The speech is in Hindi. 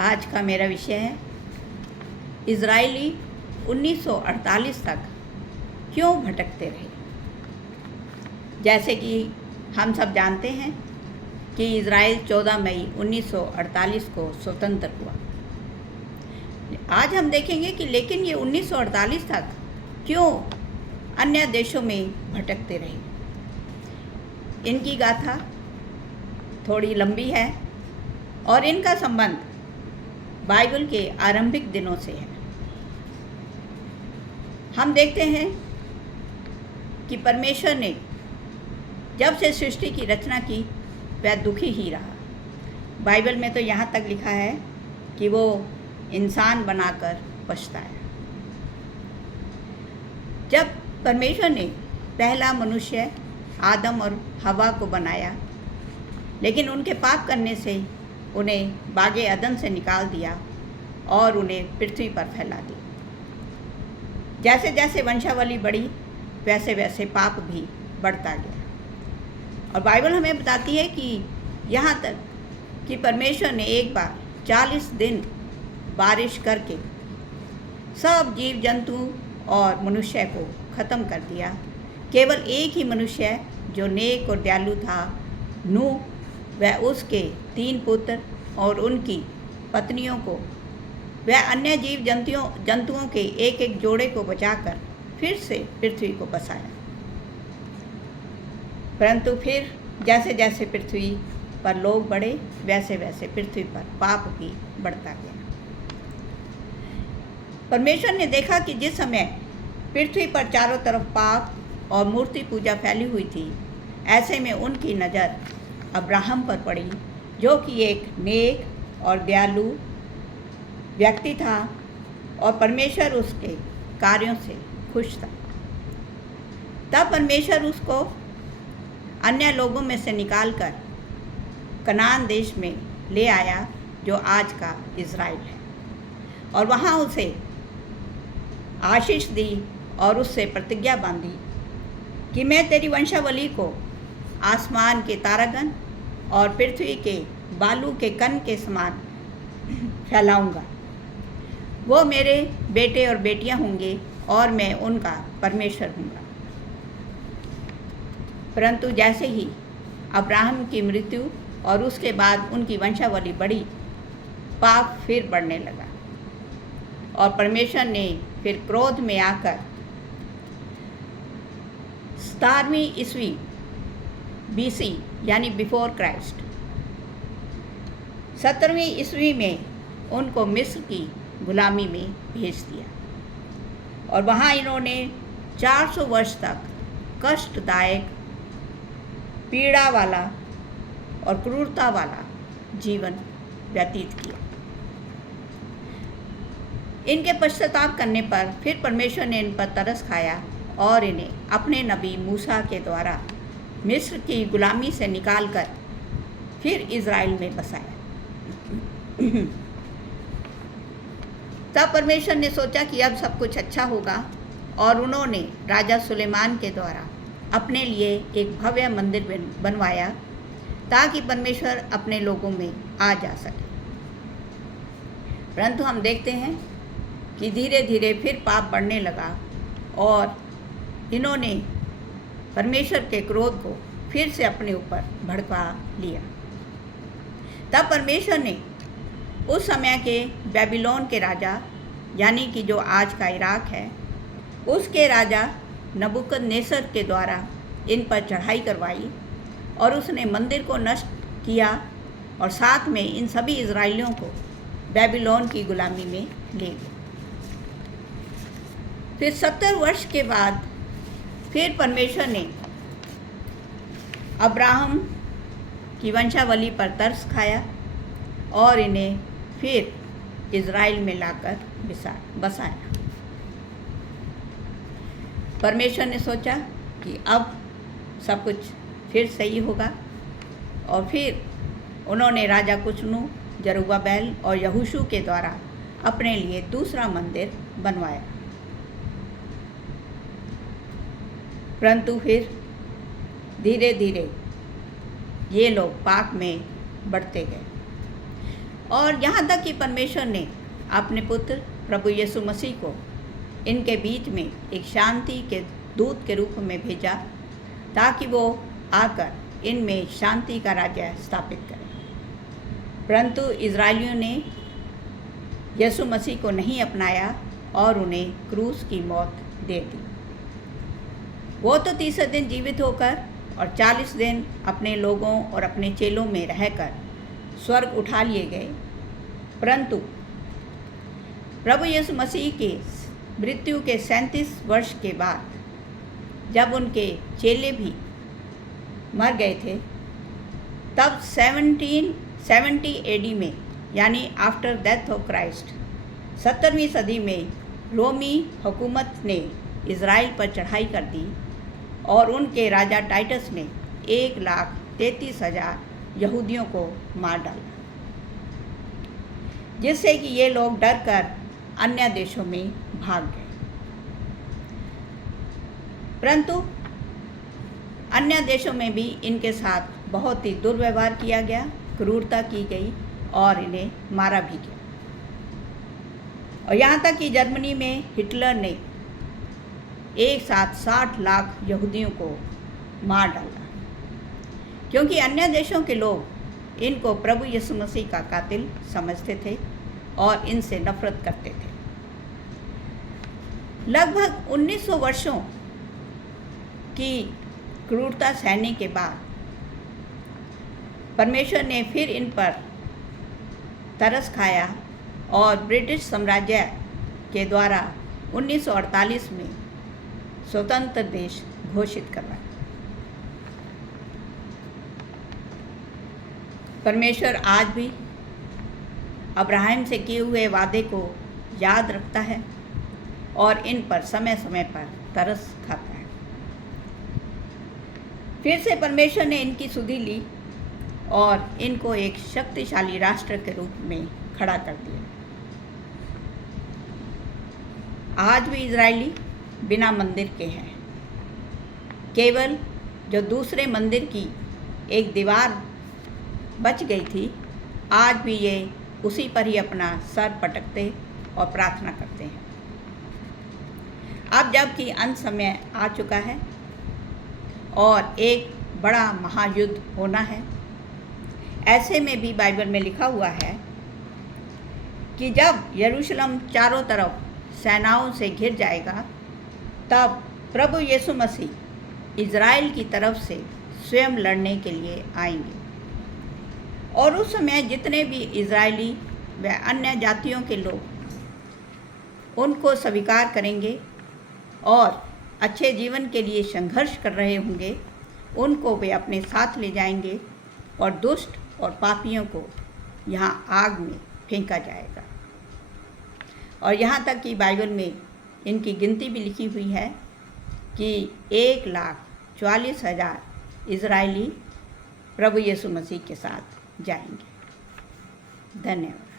आज का मेरा विषय है इजरायली 1948 तक क्यों भटकते रहे। जैसे कि हम सब जानते हैं कि इजराइल 14 मई 1948 को स्वतंत्र हुआ। आज हम देखेंगे कि लेकिन ये 1948 तक क्यों अन्य देशों में भटकते रहे। इनकी गाथा थोड़ी लंबी है और इनका संबंध बाइबल के आरंभिक दिनों से है। हम देखते हैं कि परमेश्वर ने जब से सृष्टि की रचना की वह दुखी ही रहा। बाइबल में तो यहाँ तक लिखा है कि वो इंसान बनाकर पछताया। जब परमेश्वर ने पहला मनुष्य आदम और हवा को बनाया, लेकिन उनके पाप करने से उन्हें बागे अदन से निकाल दिया और उन्हें पृथ्वी पर फैला दिया। जैसे जैसे वंशावली बढ़ी वैसे वैसे पाप भी बढ़ता गया। और बाइबल हमें बताती है कि यहाँ तक कि परमेश्वर ने एक बार 40 दिन बारिश करके सब जीव जंतु और मनुष्य को ख़त्म कर दिया। केवल एक ही मनुष्य जो नेक और दयालु था, नूह, वह उसके 3 पुत्र और उनकी पत्नियों को, वह अन्य जीव जंतुओं के एक एक जोड़े को बचाकर फिर से पृथ्वी को बसाया। परंतु फिर जैसे जैसे पृथ्वी पर लोग बढ़े वैसे वैसे पृथ्वी पर पाप भी बढ़ता गया। परमेश्वर ने देखा कि जिस समय पृथ्वी पर चारों तरफ पाप और मूर्ति पूजा फैली हुई थी, ऐसे में उनकी नज़र अब्राहम पर पड़ी, जो कि एक नेक और दयालु व्यक्ति था और परमेश्वर उसके कार्यों से खुश था। तब परमेश्वर उसको अन्य लोगों में से निकालकर कनान देश में ले आया, जो आज का इज़राइल है, और वहाँ उसे आशीष दी और उससे प्रतिज्ञा बांधी कि मैं तेरी वंशावली को आसमान के तारागण और पृथ्वी के बालू के कण के समान फैलाऊंगा। वो मेरे बेटे और बेटियां होंगे और मैं उनका परमेश्वर हूँगा। परंतु जैसे ही अब्राहम की मृत्यु और उसके बाद उनकी वंशावली बढ़ी, पाप फिर बढ़ने लगा और परमेश्वर ने फिर क्रोध में आकर 17वीं ईस्वी BC यानी बिफोर क्राइस्ट 17वीं ईस्वी में उनको मिस्र की गुलामी में भेज दिया और वहाँ इन्होंने 400 वर्ष तक कष्टदायक, पीड़ा वाला और क्रूरता वाला जीवन व्यतीत किया। इनके पश्चाताप करने पर फिर परमेश्वर ने इन पर तरस खाया और इन्हें अपने नबी मूसा के द्वारा मिस्र की गुलामी से निकालकर फिर इज़राइल में बसाया। तब परमेश्वर ने सोचा कि अब सब कुछ अच्छा होगा और उन्होंने राजा सुलेमान के द्वारा अपने लिए एक भव्य मंदिर बनवाया ताकि परमेश्वर अपने लोगों में आ जा सके। परंतु हम देखते हैं कि धीरे धीरे फिर पाप बढ़ने लगा और इन्होंने परमेश्वर के क्रोध को फिर से अपने ऊपर भड़का लिया। तब परमेश्वर ने उस समय के बेबीलोन के राजा, यानी कि जो आज का इराक है, उसके राजा नबूकदनेस्सर के द्वारा इन पर चढ़ाई करवाई और उसने मंदिर को नष्ट किया और साथ में इन सभी इजराइलियों को बेबीलोन की गुलामी में ले गया। फिर 70 वर्ष के बाद फिर परमेश्वर ने अब्राहम की वंशावली पर तरस खाया और इन्हें फिर इज़राइल में लाकर बसाया। परमेश्वर ने सोचा कि अब सब कुछ फिर सही होगा और फिर उन्होंने राजा कुशनु, जरुब्बाबेल और यहोशू के द्वारा अपने लिए दूसरा मंदिर बनवाया। परंतु फिर धीरे धीरे ये लोग पाप में बढ़ते गए। और यहाँ तक कि परमेश्वर ने अपने पुत्र प्रभु यीशु मसीह को इनके बीच में एक शांति के दूत के रूप में भेजा, ताकि वो आकर इनमें शांति का राज्य स्थापित करें। परंतु इजरायलियों ने यीशु मसीह को नहीं अपनाया और उन्हें क्रूस की मौत दे दी। वो तो तीसरे दिन जीवित होकर और 40 दिन अपने लोगों और अपने चेलों में रहकर स्वर्ग उठा लिए गए, परंतु प्रभु यीशु मसीह के मृत्यु के 37 वर्ष के बाद जब उनके चेले भी मर गए थे, तब 1770 AD में, यानी आफ्टर डेथ ऑफ क्राइस्ट, 17वीं सदी में रोमी हुकूमत ने इज़राइल पर चढ़ाई कर दी और उनके राजा टाइटस ने 1,33,000 यहूदियों को मार डाला, जिससे कि ये लोग डर कर अन्य देशों में भाग गए। परंतु अन्य देशों में भी इनके साथ बहुत ही दुर्व्यवहार किया गया, क्रूरता की गई और इन्हें मारा भी गया। और यहाँ तक कि जर्मनी में हिटलर ने एक साथ 60 लाख यहूदियों को मार डाला, क्योंकि अन्य देशों के लोग इनको प्रभु यीशु मसीह का कातिल समझते थे और इनसे नफरत करते थे। लगभग 1900 वर्षों की क्रूरता सहने के बाद परमेश्वर ने फिर इन पर तरस खाया और ब्रिटिश साम्राज्य के द्वारा 1948 में स्वतंत्र देश घोषित करवाया। परमेश्वर आज भी अब्राहम से किए हुए वादे को याद रखता है और इन पर समय समय पर तरस खाता है। फिर से परमेश्वर ने इनकी सुधि ली और इनको एक शक्तिशाली राष्ट्र के रूप में खड़ा कर दिया। आज भी इजरायली बिना मंदिर के हैं। केवल जो दूसरे मंदिर की एक दीवार बच गई थी, आज भी ये उसी पर ही अपना सर पटकते और प्रार्थना करते हैं। अब जबकि अंत समय आ चुका है और एक बड़ा महायुद्ध होना है, ऐसे में भी बाइबल में लिखा हुआ है कि जब यरूशलेम चारों तरफ सेनाओं से घिर जाएगा, तब प्रभु यीशु मसीह इज़राइल की तरफ से स्वयं लड़ने के लिए आएंगे। और उस समय जितने भी इज़राइली व अन्य जातियों के लोग उनको स्वीकार करेंगे और अच्छे जीवन के लिए संघर्ष कर रहे होंगे, उनको वे अपने साथ ले जाएंगे और दुष्ट और पापियों को यहाँ आग में फेंका जाएगा। और यहाँ तक कि बाइबल में इनकी गिनती भी लिखी हुई है कि 1,44,000 इज़राइली प्रभु यीशु मसीह के साथ जाएंगे। धन्यवाद।